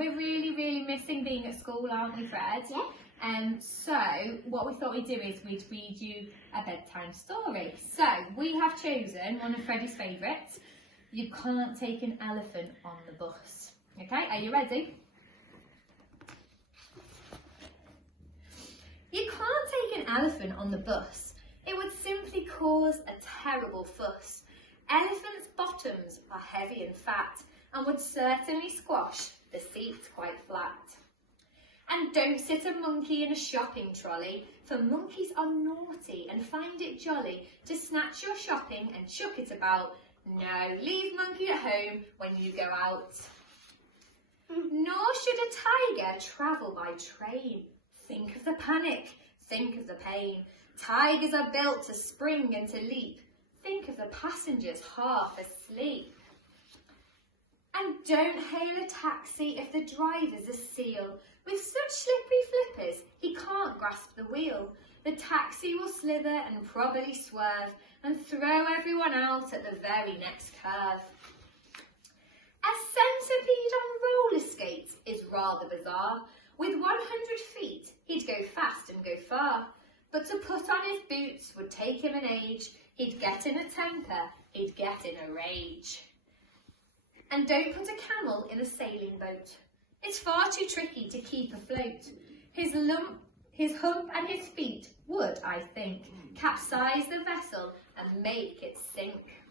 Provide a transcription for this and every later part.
we're really missing being at school, aren't we, Fred? Yeah. So what we thought we'd do is we'd read you a bedtime story. So we have chosen one of Freddie's favourites. You can't take an elephant on the bus. Okay, are you ready? You can't take an elephant on the bus. It would simply cause a terrible fuss. Elephants' bottoms are heavy and fat and would certainly squash the seats quite flat. And don't sit a monkey in a shopping trolley, for monkeys are naughty and find it jolly to snatch your shopping and chuck it about. No, leave monkey at home when you go out. Nor should a tiger travel by train. Think of the panic, think of the pain. Tigers are built to spring and to leap. Think of the passengers half asleep. And don't hail a taxi if the driver's a seal. With such slippery flippers, he can't grasp the wheel. The taxi will slither and probably swerve and throw everyone out at the very next curve. A centipede on roller skates is rather bizarre. With 100 feet, he'd go fast and go far. But to put on his boots would take him an age. He'd get in a temper, he'd get in a rage. And don't put a camel in a sailing boat. It's far too tricky to keep afloat. His hump and his feet would, I think, capsize the vessel and make it sink.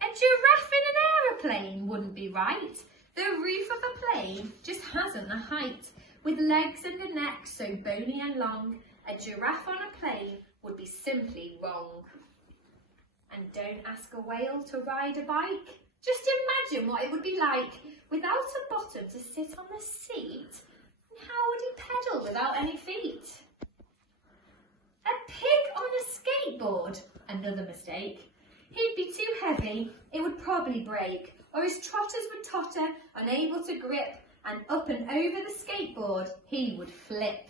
A giraffe in an aeroplane wouldn't be right. The roof of the plane just hasn't the height. With legs and a neck so bony and long, a giraffe on a plane would be simply wrong. And don't ask a whale to ride a bike. Just imagine what it would be like without a bottom to sit on the seat. And how would he pedal without any feet? A pig on a skateboard, another mistake. He'd be too heavy, it would probably break, or his trotters would totter, unable to grip, and up and over the skateboard he would flip.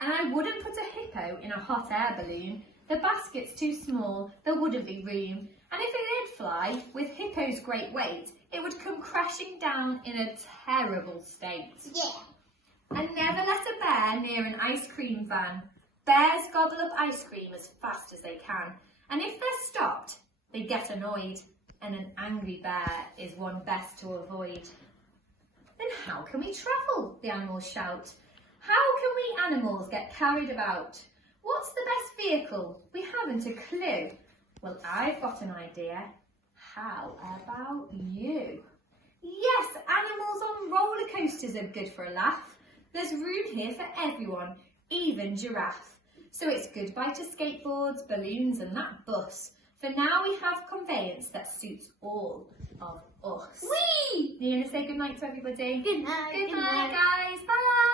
And I wouldn't put a hippo in a hot air balloon. The basket's too small, there wouldn't be room. And if it did fly, with hippo's great weight, it would come crashing down in a terrible state. Yeah. And never let a bear near an ice cream van. Bears gobble up ice cream as fast as they can. And if they're stopped, they get annoyed. And an angry bear is one best to avoid. Then how can we travel? The animals shout. How can we animals get carried about? What's the best vehicle? We haven't a clue. Well, I've got an idea. How about you? Yes, animals on roller coasters are good for a laugh. There's room here for everyone, even giraffe. So it's goodbye to skateboards, balloons and that bus. For now we have conveyance that suits all of us. Whee! You're going to say goodnight to everybody? Good night. Good night, guys. Bye.